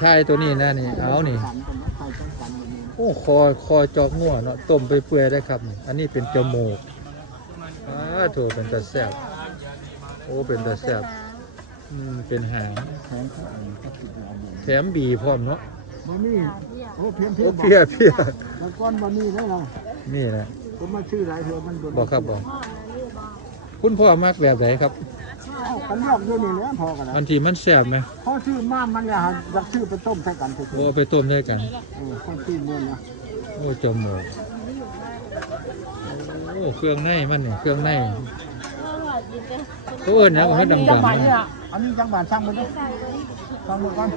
ผมอยากทายตัวนี้นะนี่ เอานี่สันเป็นไข่จังสันอย่างนี้โอ้คอคอจอกง่วเนาะต้มไปเปื่อยได้ครับนี่อันนี้เป็นจมูกอ้าโถเป็นตาแซ่บโอ้เป็นตาแซ่บอืมเป็นหางแข็งเขาเองก็ติดเอาหมดแถมบีพร้อมเนาะวันนี้โอ้เพี้ยนเพี้โอ้ยนเพียเพียแล้วก้อนวันนี้ได้เรานี่นะผมมาชื่ออะไรเธอมันโดนบอกครับบอกคุณพ่อมักแบบไหนครับเอ้า กันเลือกด้วยนี่แหละพอกันนะอันที่มันแซ่บไหมพอชื่อม่ามมันเนี่ยฮะอยากชื่อไปต้มใส่กันเถอะโอ้เอาไปต้มด้วยกัน เออคนชื่อเมืองนะโอ้จมูกโอ้เครื่องในมันนี่เครื่องในเขาเอิ้นหยังก็ให้ดำจังหวัดๆเนี่ยนะอันนี้จังหวัดช่างมันด้วย ช่างมันก่อน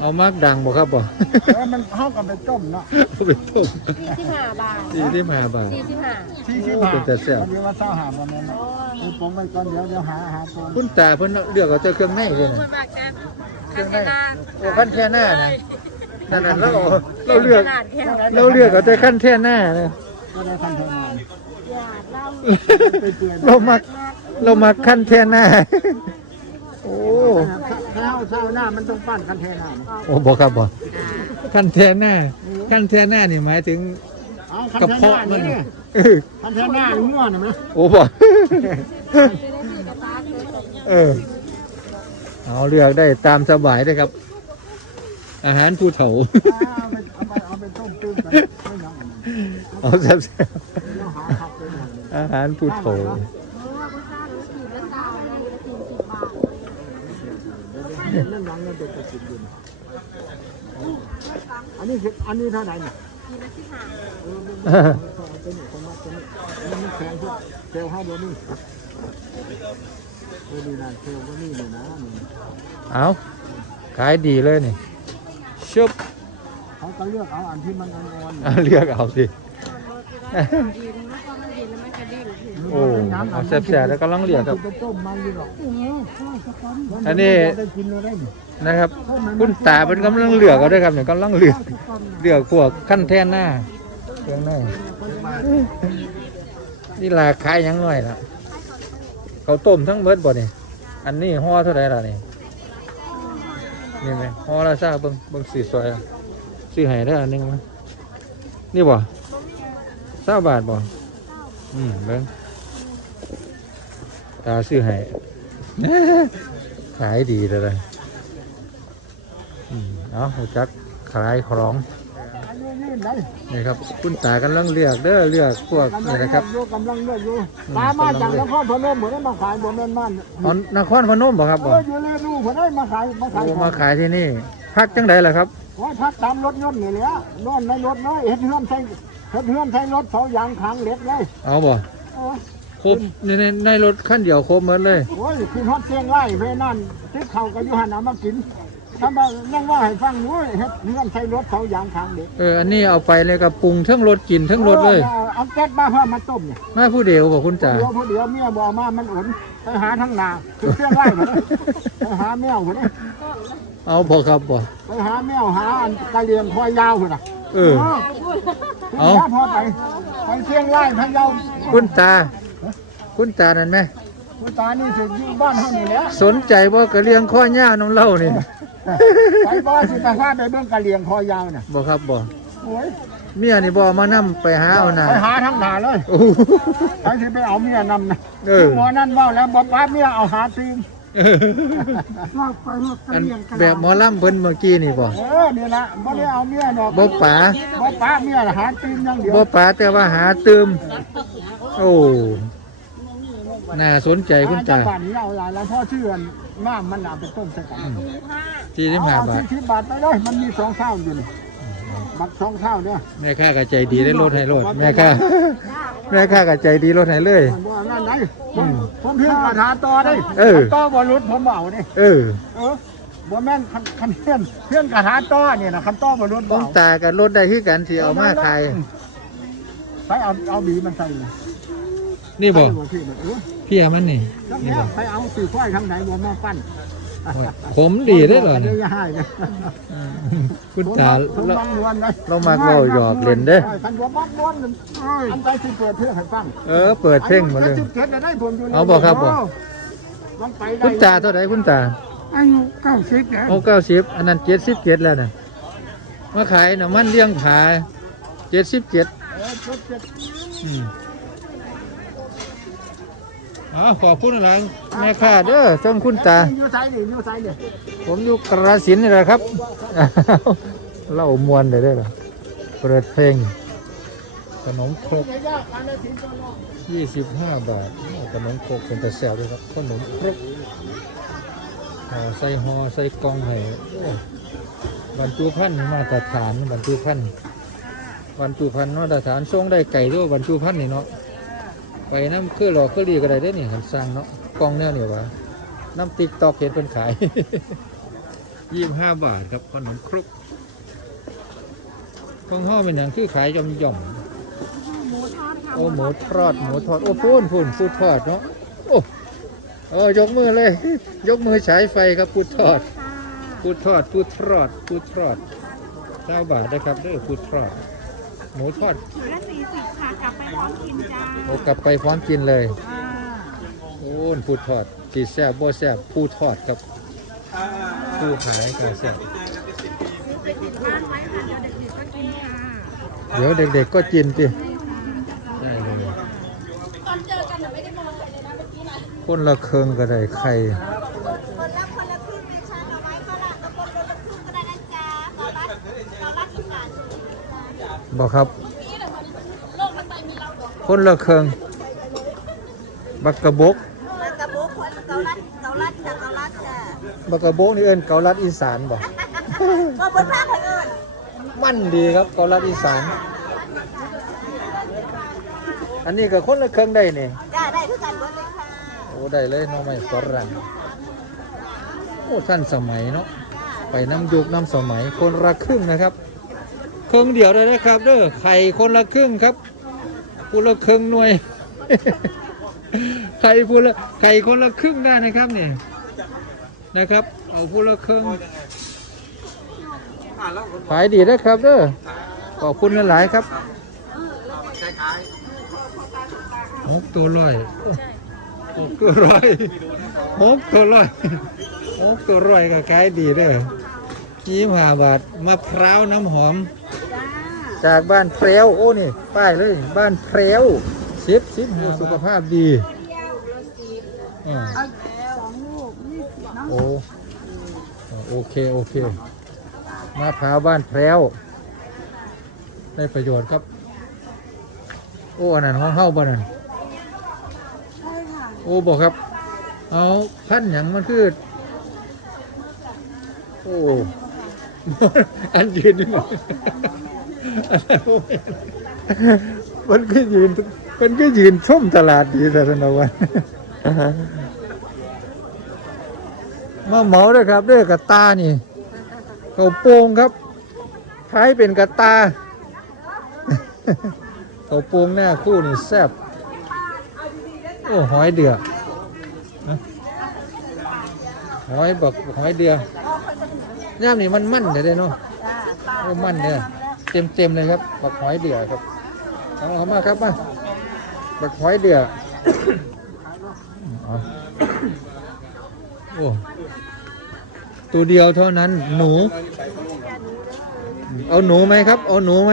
เอามักดังบ่ครับบ่เออมันเข้ากันไปต้มเนาะเอาไปต้มสี่สิบห้าบาทสี่ที่มาบาท สี่สิบห้าที่ที่โอ้ผ่าเป็นแต่แซ่บเดี๋ยวว่าเศร้าหาประมาณนั้นคือผมไปก่อนเดี๋ยวเดี๋ยวหาหาตรงคุณตาเพิ่นเลือกเอาแต่เครื่องในเลยนะคนมากแกเครื่องในโอ้ขั้นแท่หน้านะนั่นน่ะเราเราเลือก ขนาดแค่เราเลือกเอาแต่ขั้นแท่หน้านะ ก็ได้ทันทีงานหยาดเหล่าไปเปลี่ยนเรามักเรามักขั้นแท่หน้า โอ้ถ้าเอาเศร้าหน้ามันต้องปั้นกันเทหน้าโอ้บอกครับบอกขั้นแท่หน้าขั้นแท่หน้านี่หมายถึง เอาคันกระเทหเพาะน้ามันนี่น่ะเออคันเทหน้าง่วนนะโอ้บอกเออเอาเลือกได้ตามสบายเลยครับ อาหารผู้เฒ่าเอาไปเอาไปเอาไปต้มตื้มไปไม่ยังเอาแซ่บเราหาผักไปหน่อยๆอาหารผู้เฒ่า เพราะว่าผู้ชายหรือขีดละสาวเลยละสี่สิบบาท เห็นเรื่องยังเงินเด็กกระสิบอยู่อันนี้คืออันนี้เท่าไหร่เนี่ยขีดละสิบห้าเออเอาไปหนึ่งคนมาตัวนี้มันแข็งพวกเซลล์ห้าเดือนนี่เออดีนะเซลล์ก็นี่เลยนะนี่เอาขายดีเลยนี่ชุบเขาก็เลือกเอาอันที่มันอ่อนเอาเลือกเอาสิดี แล้วมันเย็นแล้วกระดิ่งถึงโอ้เอาแซ่บๆแล้วก็ลองเลือกครับไปต้มมันอันนี้นะครับ คุณตาเป็นกำลังเหลือกเอาด้วยครับเนี่ยกำลังเหลือกเลือกพวกขั้นแท่นหน้าเรื่องในนี่ราคายยังน้อยละเขาต้มทั้งเบิดบ่นี่ยอันนี้ห่อเท่าไหร่ล่ะนี่นี่ไหมห่อละซ่าเบิ่งเบิ่งสีสวยอะซื้อให้ได้อันนึงมั้ยนี่บ่เศร้าบาทบ่ อืมเบิ่งตาซื้อให้ขายดีเลยอืมเอารู้จักขายของอันนี้ยื่นได้นี่ครับ คุณตากำลังเลือกเด้อเลือกพวกกำลันี่งนะครับเลือกอยู่กำลังเลือกอยู่อืมตามาจากกำลันงครพนมเหมือนได้มาขายบ่แม่นมันอ๋อนครพนมบ่ครับเอบ่ออยู่เลยดูเพิ่นได้มาขายมาขายโอ้มาขายที่นี่พักจังไดล่ะครับโอ้ยพักตามรถยนต์นี่แหละนอนในรถเลยเฮ็ดเฮือนใส่ เฮ็ดเฮือนใส่รถเสายางขางเหล็กเลยเอาบ่โอ้ยครบในในในรถคันเดียวครบหมดเลยโอ้ยคือฮอดเสียงไล่เพนั่นติดเข้ากับอยู่หันเอามากินถ้าว่ายังว่าให้ฟังโอ้ยเฮ็ดเฮือนใส่รถเสายางขางเหล็กเอออันนี้เอาไปเลยกับปรุงทั้งรถกินทั้งรถเลยออเอาแก๊สมาเพื่อมาต้มเนี่ยมาผู้เดียวบ่คุณตาเดี๋ยวพอเดี๋ยวเมียบอกมามันอุ่นไปหาทั้งนาคือเสียงไล่มาเลยไปหาแมวคนนี้เอาบ่ครับบ่ไปหาแมวหาอันกะเลียงคอยยาวคนน่ะ เออเอาเอาพอไปไปเชียงรายพะเยาคุณตา คุณตานั่นไหมคุณตานี่ถึงอยู่บ้านเฮานี่แหละสนใจบ่กระเลียงข้อย่าน้ำเล่านี่ ไปบ่สิตาฟ้าไปเบิ่งกะเลียงคอยาวน่ะบ่ครับบ่โอ้ยเมียนี่บ่มานํไปหาเอาน่ะไปหาทั้งนาเลยโอ้โหไปสิไปเอาเมียนำนะเออหมอนั่นเว้าแล้วบอกว่าเมียเอาหาตีนเออ ลากไปลากกะอันเลียงกะแบบหมอลำเพิ่นเมื่อกี้นี่บ่เออนี่ละบ่ได้เอาเมียดอกบ่ป๋าบ่ป๋าเมียน่ะหาตีนอย่างเดียวบ่ป๋าแต่ว่าหาตืมโอ้น่าสนใจคุณตาบ้านนี้เอาหลายแล้วพ่อชื่ออันน้ามันเอาไปต้มใส่กันที่สิบห้าบาทสิบบาทไปเลยมันมีสองเท่าอยู่นี่ บักสองเท่าเนี่ยแม่ค้าก็ใจดีได้ลดให้ลดแม่ค้าแม่ค้าก็ใจดีลดให้เลยมันว่านั่นไหนอืมผมเพียงกระถาต่อได้เออ ต่อบอลุดผมเอาได้เออเออบ่แม่นคันคันเพียงเพียงกระถาต่อเนี่ยนะคันต่อบอลุดต้องตากันลดได้คือกันสิเอามาขายไปเอาเอาบีมันใส่เลยนี่บ่ใส่พี่มันเออพี่เอามันนี่ จังนี่เนี้ยบ่ไปเอาสีควายทางไหนบ่มาปั้น โอ้ยขมดีได้อเหรอเนี่เนี่ยยให้เลยอืมคุณตาผมเรามักม้วนเลยเรามักเว้าหยอกเล่นเด้อคันบ่มักม้วนอันใจสิเปิดเพื่อให้ฟังเออ เปิดเพลงมาเลยอายุ77แล้วได้ผมอยู่เอาบ่ครับบ่ลองไปได้คุณตาเท่าไหร่คุณตาออายุเก้าสิบแล้วโอ้เก้าสิบอันนั้นเจ็ดสิบเจ็ดแล้วนะมาขายน้ำมันเลี้ยงผาเจ็ดสิบเจ็ดเออชุดเจ็ดอืม อ๋อขอบคุณอะไรแม่ค้าเด้อส่งคุณตา อยู่ไสนี่อยู่ไสนี่ผมอยู่กระสินธุ์นี่แหละครับ เล่ามวนเลยได้อเหรอเปิดเพลง ขนมครกยากการได้สินตัวรอยี่สิบห้าบาทโอ้ขนมครกเป็นตะแซวด้วยครับ ขนมครกห่อใส่ห่อใส่กล่องให้โอ้บรรจุพันธุ์มาตรฐานบรรจุพันธุ์บรรจุพันธุ์มาตรฐานส่งได้ไก่ด้วยบรรจุพันธุ์นี่เนาะ ไปน้ำคือหลอกคือรีก็ได้ได้นี่หันสร้างเนาะกล่องเนี่ยนี่วะน้ำติ๊กตอกเห็นเป็นขาย ยี่สิบห้าบาทครับขนมครกของห่อเป็นอย่างคือขายย่อมย่อมโอ้หมูทอดหมูทอดโอ้พูนพูนพูดทอดเนาะโอ้โอ้ยกมือเลย ยกมือฉายไฟครับพูดทอดค่ะพูดทอดพูดทอดพูดทอดเก้าบาทนะครับเด้อพูดทอดหมูทอด ถุงละสี่สิบค่ะกลับไปพร้อมกินจ้าโอ้กลับไปพร้อมกินเลย อ่าโอ้นพูดทอดสีแซ่บบ่แซ่บพูดทอดครับผู้ขายก็แซ่บไปติดบ้านไว้ค่ะเดี๋ยวเด็กๆก็กินค่ะเดี๋ยวเด็กๆก็กินสิได้เลยตอนเจอกันหนูไม่ได้มองใครเลยนะเมื่อกี้นะคนละเครื่องก็ได้ไข่คนละคนละครึ่งในช้างเอาไว้ก็ละก็คนละครึ่งก็ได้นะจ๊ะเรารักเรารักอีสาน บอกครับ คนละเครื่องบักกระบกมันกระโบกคนเกาลัดเกาลัดจ้ะเกาลัดจ้ะบักกระบกนี่เอิ้นเกาลัดอีสานบ่ก็บนภาคคนอื่นมั่นดีครับเกาลัดอีสาน อันนี้ก็คนละเครื่องได้นี่จ้าได้ทุกการเบิดเลยค่ะโอ้ได้เลยน้องไม่ฝรั่งโอ้ท่านสมัยเนาะไปน้ำยุคน้ำสมัยคนละครึ่งนะครับ เครื่องเดียวเลยนะครับเด้อไข่คนละครึ่งครับ คนละครึ่งหน่วยไข่คนละไข่คนละครึ่งได้นะครับเนี่ยนะครับ เอาคนละครึ่งขายดีนะครับเด้อขอบคุณหลายๆครับหกตัวร้อยหกตัวร้อยหกตัวร้อยหกตัวร้อยก็ขายดีเด้อยี่ห้าบาทมะพร้าวน้ำหอม จ้าจากบ้านเพรวโอ้นี่ป้ายเลย บ้านเพรวสิบสิบหัวสุขภาพดีอ่าสองลูกยี่สิบเนาะโอ้อ่าโอเค โอเคมะพร้าวบ้านแพรวได้ประโยชน์ครับ โอ้อันนั้นห้องเฮ้าบ้านนั้นใช่ค่ะโอ้บอกครับ เอาพันธุ์หยังมันคือโอ้ อันยืนนี่มันอันนั้นบ่แม่น มันก็ยืนมันก็ยืนชมตลาดดีแต่ละวันมาเหมาด้วยครับด้วยกระตานี่เขาโป่งครับคล้ายเป็นกระตาเขาโป่งหน้าคู่นี่แซ่บโอ้หอยเดือนะหอยบักหอยเดือย่ามนี่มันมั่นเลยเด้เนาะจ้าโอ้มั่นเนี่ย เต็มเต็มๆเลยครับบักหอยเดือครับเอาเข้ามาครับมาบักหอยเดือเอาโอ้ตัวเดียวเท่านั้น หนู เอาหนูไหมครับ เอาหนูไหม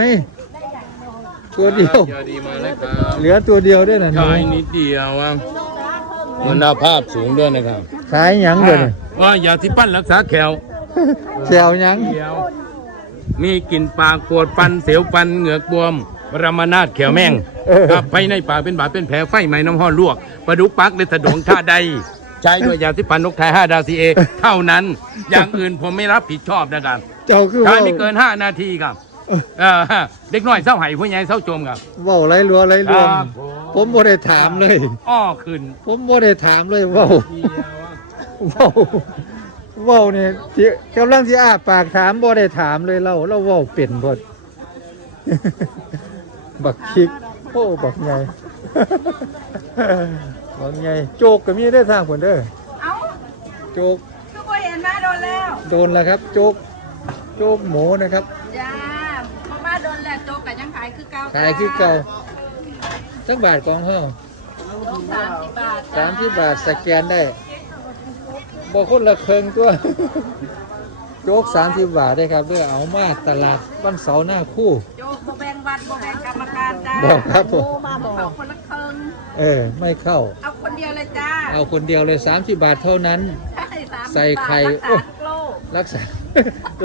ตัวเดียว ยาดีมาแล้วครับเหลือตัวเดียวด้วยนะหนูขายนิดเดียวว่าคุณภาพสูงด้วยนะครับขายหยังเดี๋ยวนี้ว่ายาที่ปั้นรักษาแขวแซวหยัง เดียว มีกลิ่นปากปวดปันเสียวปันเหงือกบวมบรมานาดแขวแม่งเออครับภายในปากเป็นบาดเป็นแผลไฟไหม้น้ำห้อนลวกปลาดุกปักในสะดวงท่าใด ใช้ด้วยยาที่ปันนกไทย5ดาวซีเอเท่านั้น อย่างอื่นผมไม่รับผิดชอบนะครับเจ้าคือใช้เว่าไม่เกิน5นาทีครับเออเด็กน้อยเศร้าไห้ผู้ใหญ่เศร้าโจมครับเว่าไรรัวไรรวมครับผมบ่ได้ถามเลย อ้อขึ้น ผมบ่ได้ถามเลยเว่าเว่า เว่าเนี่ยที่กำลังที่อ้าปากถามบ่ได้ถามเลยเราเราเว่าเป็นบดบักคิกโอ้บักไง บักไงโจกก็มีได้อทางผลเด้อเอ้าโจกทุกคนเห็นมาโดนแล้วโดนแล้วครับ โจกโจกหมูนะครับจ้ามามาโดนแล้วโจกกับยังขายคือเก่าขายคือเก่าสักบาทกองเฮ้าสามสิบบาทสามที่บาทสแกนได้ อบ่คนละเครื่องตัวโจ๊กสามสิบบาทได้ครับเพื่อเอามาตลาดวันเสาร์หน้าคู่โยกโบแบงวัดโบแบงกรรมการจ้าบอกครับผมมาบอกเอาคนละครึ่งเออไม่เข้า เอาคนเดียวเลยจ้าเอาคนเดียวเลย30บาทเท่านั้นใช่สามใส่ไข่บาทรักษาโอ้ทุกโลกรักษา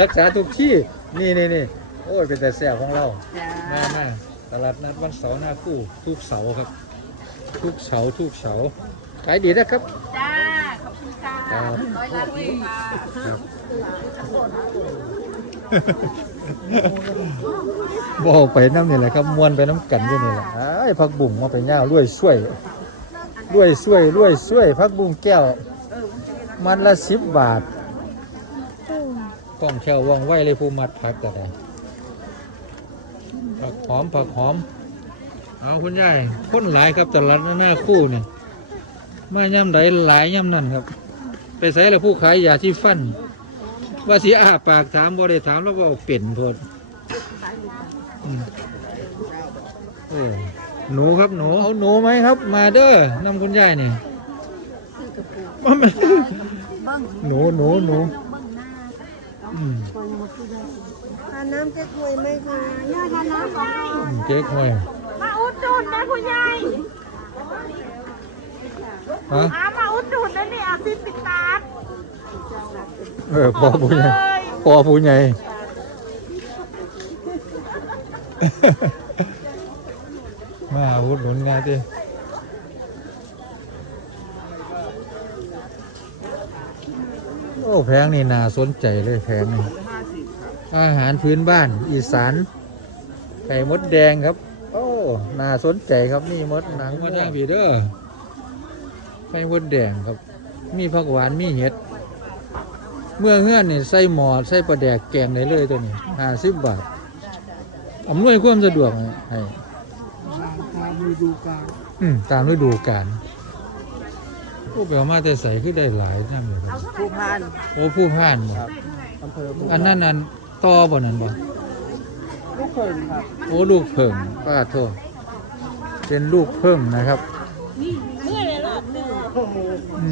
รักษาทุกที่นี่นี่นี่โอ้ยเป็นแต่แซ่บของเราจ้ามามาตลาดนัดวันเสาร์หน้าคู่ทุกเสาร์ครับ ทุกเสาร์ทุกเสาร์ขายดีนะครับจ้าขอบคุณค่ะค ร้อยล้านวิวค่ะครับบอกไปน้ำนี่แหละครับมวนไปน้ำกันอยู่นี่แหละไอ้พักบุ่งมาไปย่าวรวยช่วยรวยช่วยรวยช่วยพักบุ่งแก้ว มันละสิบบาทกล้องแควว่องไวเลยผู้มัดผักก็ได้ผักหอมผักหอมเอาคุณยายคนหลายครับตลาดหน้าคู่เนี่ยไมาย่ำใดหลายย่ำนั่นครับ ไปใส่แล้วผู้ขายยาที่ฟัน ว่าสิอาปากถามบ่ได้ถามแล้วว่าเป็นโพดอืมเออหนูครับหนูเอาหนูไหมครับ มาเด้อนำคุณยายนี่หนูหนูหนูอืมทานน้ำเจ๊กวยไหมคะย่าทานน้ำก่อนอืมเจ๊กหวยมาอุดจุนนะคุณยาย ฮะอามาอุดจุนนะนี่อาซิปิตาร์เออพอผู้ใหญ่พอผู้ใหญ่มาอาวุธหนุนงานดิโอ้แพงนี่น่าสนใจเลยแพงนี่อาหารพื้นบ้าน อีสานไข่มดแดงครับ โอ้น่าสนใจครับนี่มดหนังมาทางผีเด้อ ไข่มดแดงครับ มีผักหวานมีเห็ด เมื่อเฮือนนี่ใส่หมอดใส่ปลาแดกแกงได้เลยตัวนี้ห้าสิบบาทอำนวยความสะดวกให้มาดูดูการอืมตามฤดูกาลโอ้แปลว่ามาแต่ใส่คือได้หลายนั่นเลยครับผู้พันโอ้ผู้พ่านบ่อำเภออันนั้นอันต่อบ่นั่นบ่ลูกเขินครับโอ้ลูกเพิ่งป้าโทษเป็นลูกเพิ่งนะครับเมื่อไรรอบหนึ่ง อื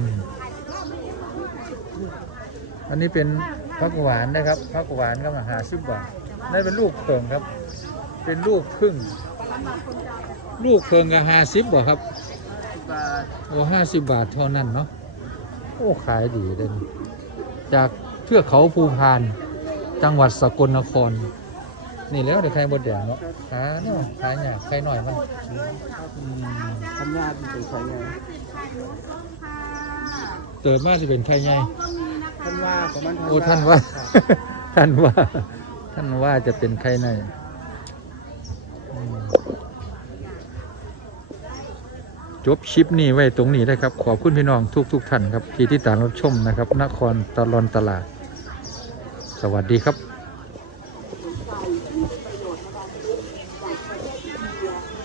มอันนี้เป็นผักหวานนะครับผักหวานก็มาหาสิบบาทได้เป็นลูกเพิงครับ เป็นลูกพึ่ง ลูกเพิงกับห้าสิบบ่ครับโอ้ห้าสิบบาทเท่านั้นเนาะโอ้ขายดีเลยจากเทือกเขาภูพาน จังหวัดสกลนคร นี่แล้วเดี๋ยวใครบดแดงเนาะหาเนาะหาเนี่ยใครหน่อยมั้งทำงานเป็นใครไง เติบมาสิเป็นใครไงท่านว่าของมันโอ้ท่านว่า ท่านว่า ท่านว่าจะเป็นใครในอืมจบชิปนี้ไว้ตรงนี้นะครับ ขอบคุณพี่น้องทุกทุกๆท่านครับที่ที่ตามรับชมนะครับ นครตลอนตลาด สวัสดีครับ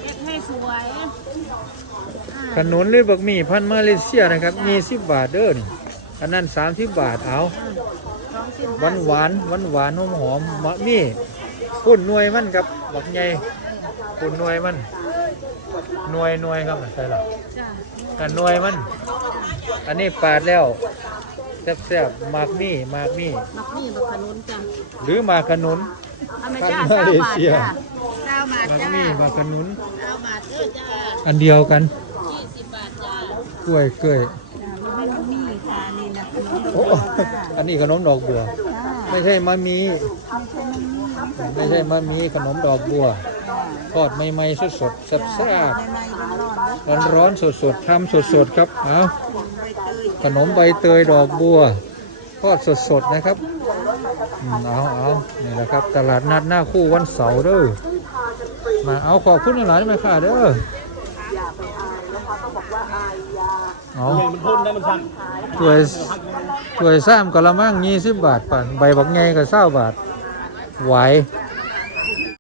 เก็บให้สวย ขนุนหรือบักหมี่พันธุ์มาเลเซียนะครับมีสิบบาทเด้อนี่อันนั้นสามสิบบาทเอาสองสิบหวานหวานหวานหวานหอมหอมๆมะมี่พุ่นหน่วยมันครับบักใหญ่พุ่นหน่วยมันหน่วยหน่วยครับใช่หรอจ้าอันหน่วยมัน อันนี้ปาดแล้วแซ่บๆหมากมี่หมากมี่มักนี่บักขนุนจ้าหรือหมากขนุนอเมริกาพันธุ์มาเลเก้าบาทเซียจ้าเก้าบาทหมากจ้ามี่หมากขนุนเก้าบาทเออจ้าอันเดียวกัน ยี่สิบบาทจ้าก ล้วยกล้วยจ้าไม่มักมี่ค่ะนี่นะขนมโอ้อันนี้ขนมดอกบัวจ้าไม่ใช่มะมีไม่ใช่มักมี่ไม่ใช่มะมีขนมดอกบัวทอดใหม่ๆสดๆแซ่บในในร้อนๆนะๆร้อนๆสดๆทำสดๆครับเอาใบเตยขนมใบเตยดอกบัวทอดสดๆนะครับอืมเอาเอานี่แหละครับ ตลาดนัดหน้าคู่วันเสาร์เด้อมาเอาขอบคุณหลายๆไหมค่ะเด้อ เอามันพ่นได้มันสั่นถ้วยถ้วยซ้ำกะละมังยี่สิบบาทป่ะใบบักไงก็เศร้าบาทไหวจ